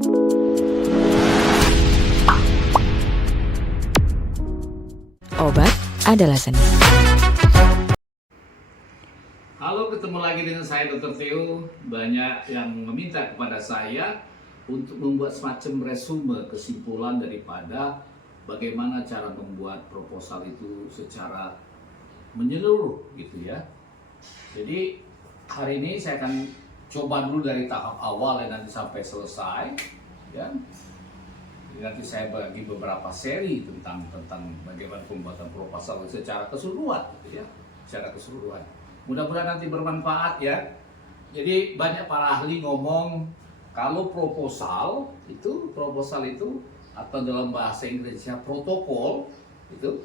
Obat adalah seni. Halo, ketemu lagi dengan saya Dr. Theo. Banyak yang meminta kepada saya untuk membuat semacam resume kesimpulan daripada bagaimana cara membuat proposal itu secara menyeluruh gitu ya. Jadi hari ini saya akan coba dulu dari tahap awal ya, nanti sampai selesai ya. Jadi nanti saya bagi beberapa seri tentang bagaimana pembuatan proposal secara keseluruhan gitu ya, secara keseluruhan. Mudah-mudahan nanti bermanfaat ya. Jadi banyak para ahli ngomong kalau proposal itu atau dalam bahasa Inggrisnya protokol itu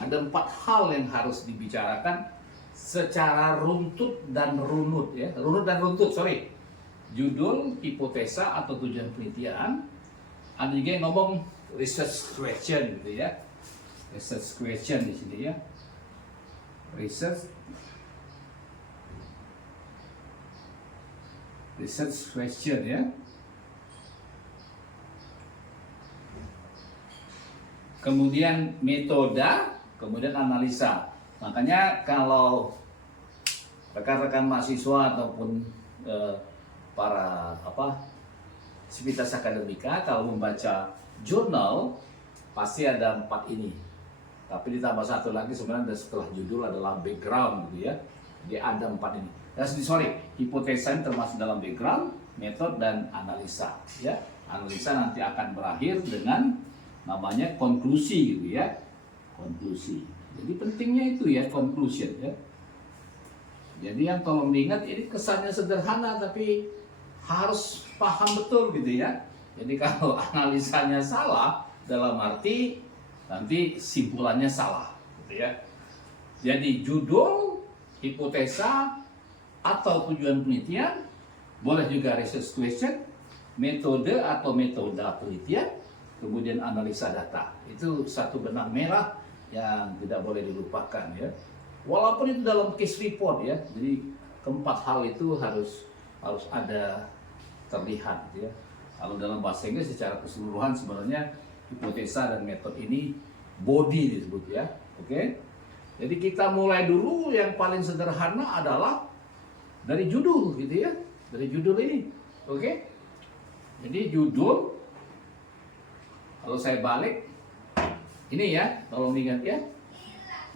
ada 4 hal yang harus dibicarakan secara runtut dan runut ya. Runut dan runtut, sorry. Judul, hipotesa atau tujuan penelitian. Ada juga yang ngomong research question gitu ya. Research question di sini ya. Research question ya. Kemudian metode, kemudian analisa. Makanya kalau rekan-rekan mahasiswa ataupun para sivitas akademika kalau membaca jurnal pasti ada 4 ini. Tapi ditambah satu lagi sebenarnya setelah judul adalah background gitu ya. Jadi ada 4 ini. Sorry, hipotesa termasuk dalam background, metode dan analisa ya. Analisa nanti akan berakhir dengan namanya konklusi gitu ya. Konklusi. Jadi pentingnya itu ya conclusion ya. Jadi yang tolong diingat ini kesannya sederhana tapi harus paham betul gitu ya. Jadi kalau analisanya salah dalam arti nanti simpulannya salah gitu ya. Jadi judul, hipotesa atau tujuan penelitian, boleh juga research question, metode atau metode penelitian, kemudian analisa data. Itu satu benang merah yang tidak boleh dilupakan ya. Walaupun itu dalam case report ya. Jadi keempat hal itu harus ada terlihat ya. Kalau dalam bahasa Inggris secara keseluruhan sebenarnya hipotesa dan metode ini body disebut ya. Oke. Jadi kita mulai dulu, yang paling sederhana adalah dari judul gitu ya. Dari judul ini. Oke. Jadi judul, kalau saya balik ini ya, tolong ingat ya.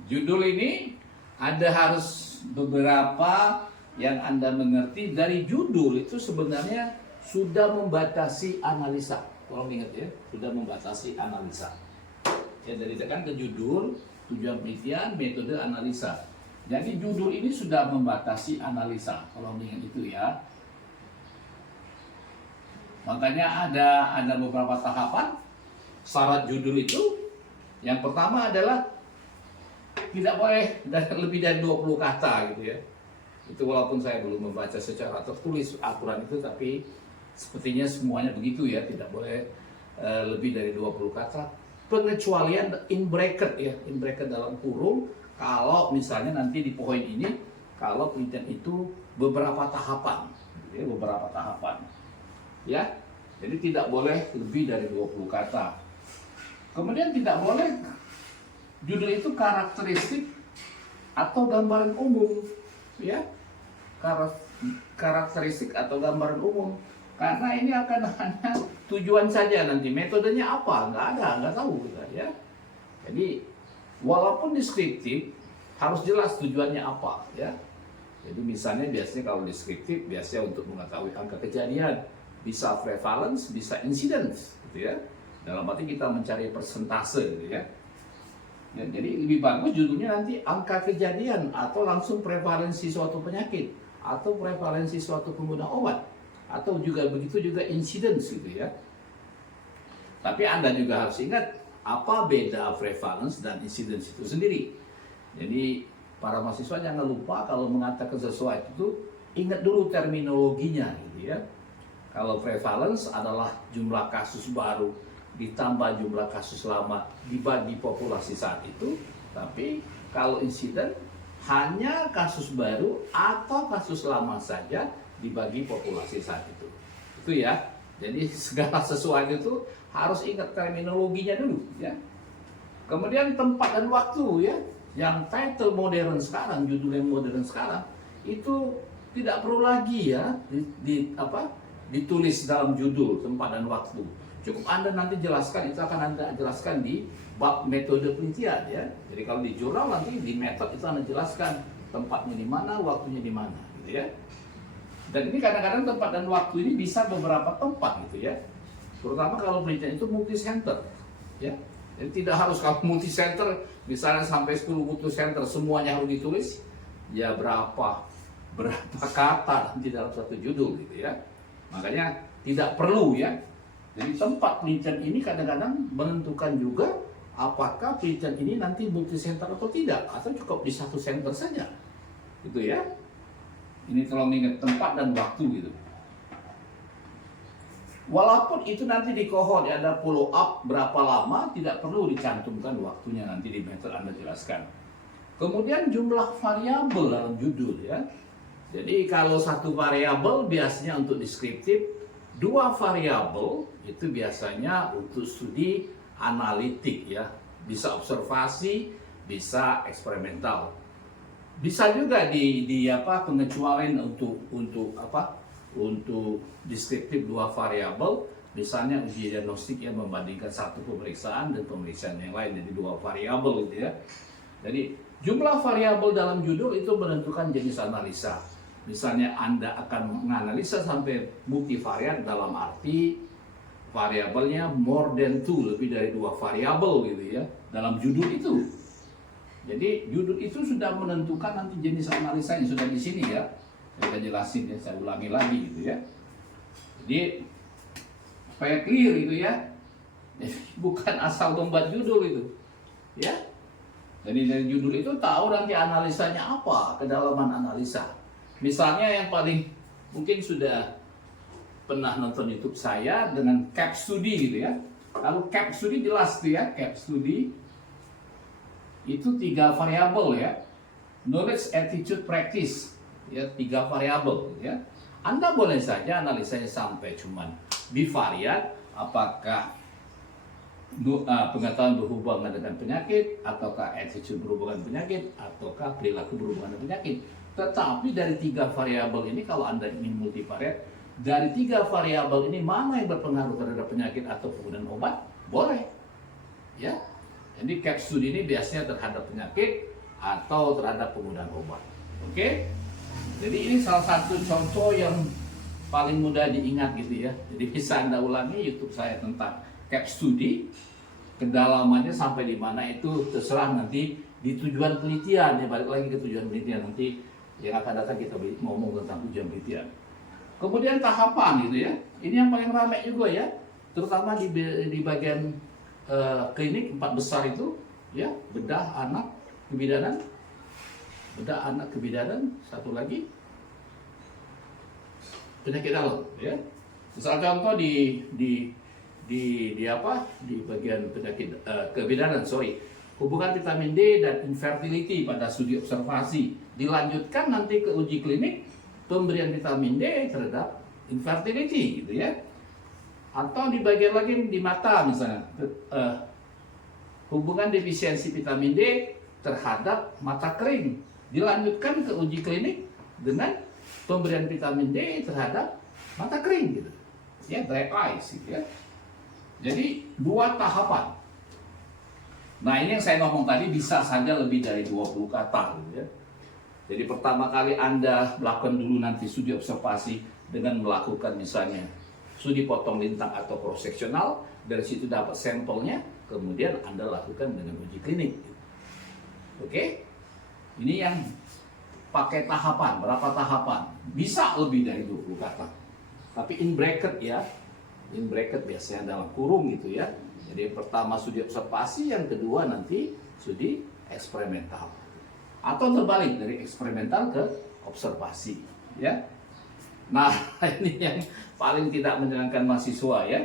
Judul ini ada harus beberapa yang Anda mengerti. Dari judul itu sebenarnya sudah membatasi analisa. Tolong ingat ya, sudah membatasi analisa. Ya, dari tekan ke judul, tujuan penelitian, metode, analisa. Jadi judul ini sudah membatasi analisa. Tolong ingat itu ya. Makanya ada beberapa tahapan syarat judul itu. Yang pertama adalah tidak boleh lebih dari 20 kata gitu ya. Itu walaupun saya belum membaca secara tertulis aturan itu, tapi sepertinya semuanya begitu ya, tidak boleh lebih dari 20 kata. Pengecualian in bracket ya, in bracket dalam kurung, kalau misalnya nanti di poin ini, kalau penelitian itu beberapa tahapan, gitu ya, beberapa tahapan. Ya, jadi tidak boleh lebih dari 20 kata. Kemudian tidak boleh judul itu karakteristik atau gambaran umum, ya. Karakteristik atau gambaran umum, karena ini akan hanya tujuan saja, nanti metodenya apa nggak tahu kita ya. Jadi walaupun deskriptif harus jelas tujuannya apa ya. Jadi misalnya biasanya kalau deskriptif biasanya untuk mengetahui angka kejadian, bisa prevalence, bisa incidence gitu ya. Dalam arti kita mencari persentase gitu ya. Ya, jadi lebih bagus judulnya nanti angka kejadian atau langsung prevalensi suatu penyakit atau prevalensi suatu pengguna obat, atau juga begitu juga incidence gitu ya. Tapi Anda juga harus ingat apa beda prevalence dan incidence itu sendiri. Jadi para mahasiswa jangan lupa kalau mengatakan sesuatu itu ingat dulu terminologinya gitu ya. Kalau prevalence adalah jumlah kasus baru ditambah jumlah kasus lama dibagi populasi saat itu. Tapi kalau insiden hanya kasus baru atau kasus lama saja dibagi populasi saat itu. Itu ya. Jadi segala sesuatu itu harus ingat terminologinya dulu ya. Kemudian tempat dan waktu ya. Yang title modern sekarang, judul yang modern sekarang itu tidak perlu lagi ya ditulis dalam judul tempat dan waktu. Cukup Anda nanti jelaskan, itu akan Anda jelaskan di bab metode penelitian ya. Jadi kalau di jurnal nanti di metode itu Anda jelaskan tempatnya di mana, waktunya di mana gitu ya. Dan ini kadang-kadang tempat dan waktu ini bisa beberapa tempat gitu ya. Terutama kalau penelitian itu multi center ya. Jadi tidak harus kalau multi center misalnya sampai 10 multi center semuanya harus ditulis ya berapa kata nanti dalam satu judul gitu ya. Makanya tidak perlu ya. Jadi tempat penelitian ini kadang-kadang menentukan juga apakah penelitian ini nanti multi center atau tidak, atau cukup di satu center saja gitu ya. Ini tolong ingat tempat dan waktu gitu. Walaupun itu nanti di kohort ada follow up berapa lama, tidak perlu dicantumkan waktunya, nanti di metode Anda jelaskan. Kemudian jumlah variabel dalam judul ya. Jadi kalau satu variabel biasanya untuk deskriptif, 2 variabel itu biasanya untuk studi analitik ya. Bisa observasi, bisa eksperimental. Bisa juga pengecualian untuk deskriptif 2 variabel, misalnya uji diagnostik yang membandingkan satu pemeriksaan dan pemeriksaan yang lain, jadi 2 variabel gitu ya. Jadi jumlah variabel dalam judul itu menentukan jenis analisa. Misalnya Anda akan menganalisa sampai multivariat dalam arti variabelnya more than 2, lebih dari 2 variabel gitu ya dalam judul itu. Jadi judul itu sudah menentukan nanti jenis analisa yang sudah di sini ya. Saya jelasin ya, saya ulangi lagi gitu ya. Jadi supaya clear gitu ya. Jadi, bukan asal membuat judul itu. Ya. Jadi dari judul itu tahu nanti analisanya apa, kedalaman analisa. Misalnya yang paling mungkin sudah pernah nonton YouTube saya dengan CAP studi gitu ya. Kalau CAP studi jelas tuh ya, CAP studi itu 3 variabel ya. Knowledge, attitude, practice. Ya, 3 variabel ya. Anda boleh saja analisanya sampai cuman bivariat, apakah pengetahuan berhubungan dengan penyakit, ataukah attitude berhubungan dengan penyakit, ataukah perilaku berhubungan dengan penyakit. Tetapi dari 3 variabel ini kalau Anda ingin multivariat, dari 3 variabel ini mana yang berpengaruh terhadap penyakit atau penggunaan obat? Boleh. Ya. Jadi CAP studi ini biasanya terhadap penyakit atau terhadap penggunaan obat. Oke? Jadi ini salah satu contoh yang paling mudah diingat gitu ya. Jadi bisa Anda ulangi YouTube saya tentang CAP studi. Kedalamannya sampai di mana itu terserah nanti di tujuan penelitian ya, balik lagi ke tujuan penelitian nanti yang akan datang kita ngomong tentang tujuan penelitian. Kemudian tahapan gitu ya. Ini yang paling ramai juga ya. Terutama di bagian klinik 4 besar itu ya, bedah anak kebidanan, satu lagi penyakit dalam ya. Misal contoh di bagian penyakit kebidanan, hubungan vitamin D dan infertility pada studi observasi, dilanjutkan nanti ke uji klinik pemberian vitamin D terhadap infertility gitu ya. Atau di bagian lagi di mata misalnya, hubungan defisiensi vitamin D terhadap mata kering, dilanjutkan ke uji klinik dengan pemberian vitamin D terhadap mata kering gitu ya, dry eyes gitu ya. Jadi 2 tahapan. Nah ini yang saya ngomong tadi bisa saja lebih dari 20 kata gitu ya. Jadi pertama kali Anda melakukan dulu nanti studi observasi dengan melakukan misalnya studi potong lintang atau cross seksional, dari situ dapat sampelnya, kemudian Anda lakukan dengan uji klinik. Oke? Ini yang pakai tahapan, berapa tahapan? Bisa lebih dari 20 kata. Tapi in bracket ya. In bracket biasanya dalam kurung gitu ya. Jadi yang pertama studi observasi, yang kedua nanti studi eksperimental. Atau terbalik dari eksperimental ke observasi, ya. Nah, ini yang paling tidak menyenangkan mahasiswa ya.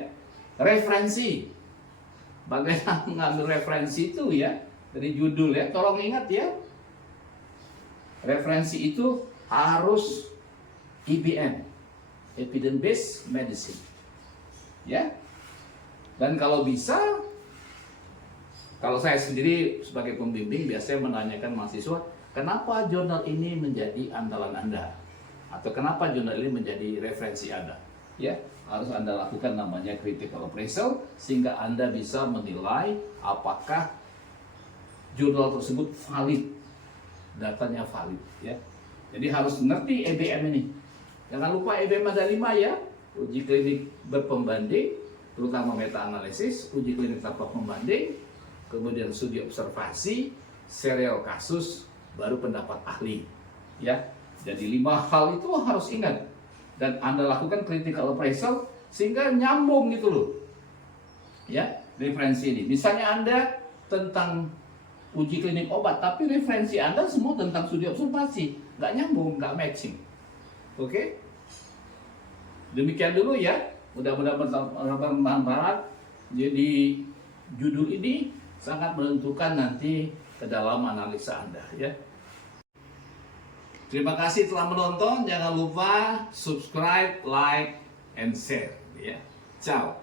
Referensi. Bagaimana mengambil referensi itu ya dari judul ya. Tolong ingat ya. Referensi itu harus EBM, Evidence Based Medicine. ya. Dan kalau bisa, kalau saya sendiri sebagai pembimbing biasanya menanyakan mahasiswa, kenapa jurnal ini menjadi andalan Anda? Atau kenapa jurnal ini menjadi referensi Anda? Ya, harus Anda lakukan namanya critical appraisal sehingga Anda bisa menilai apakah jurnal tersebut valid, datanya valid, ya. Jadi harus ngerti EBM ini. Jangan lupa EBM ada 5 ya. Uji klinik berpembanding, terutama meta analisis, uji klinik tanpa pembanding, kemudian studi observasi, serial kasus, baru pendapat ahli, ya. Jadi 5 hal itu harus ingat dan Anda lakukan critical appraisal sehingga nyambung gitu loh, ya, referensi ini. Misalnya Anda tentang uji klinik obat, tapi referensi Anda semua tentang studi observasi, nggak nyambung, nggak matching. Oke, demikian dulu ya. Mudah-mudahan bermanfaat. Jadi judul ini sangat menentukan nanti ke dalam analisa Anda, ya. Terima kasih telah menonton. Jangan lupa subscribe, like, and share, ya. Ciao.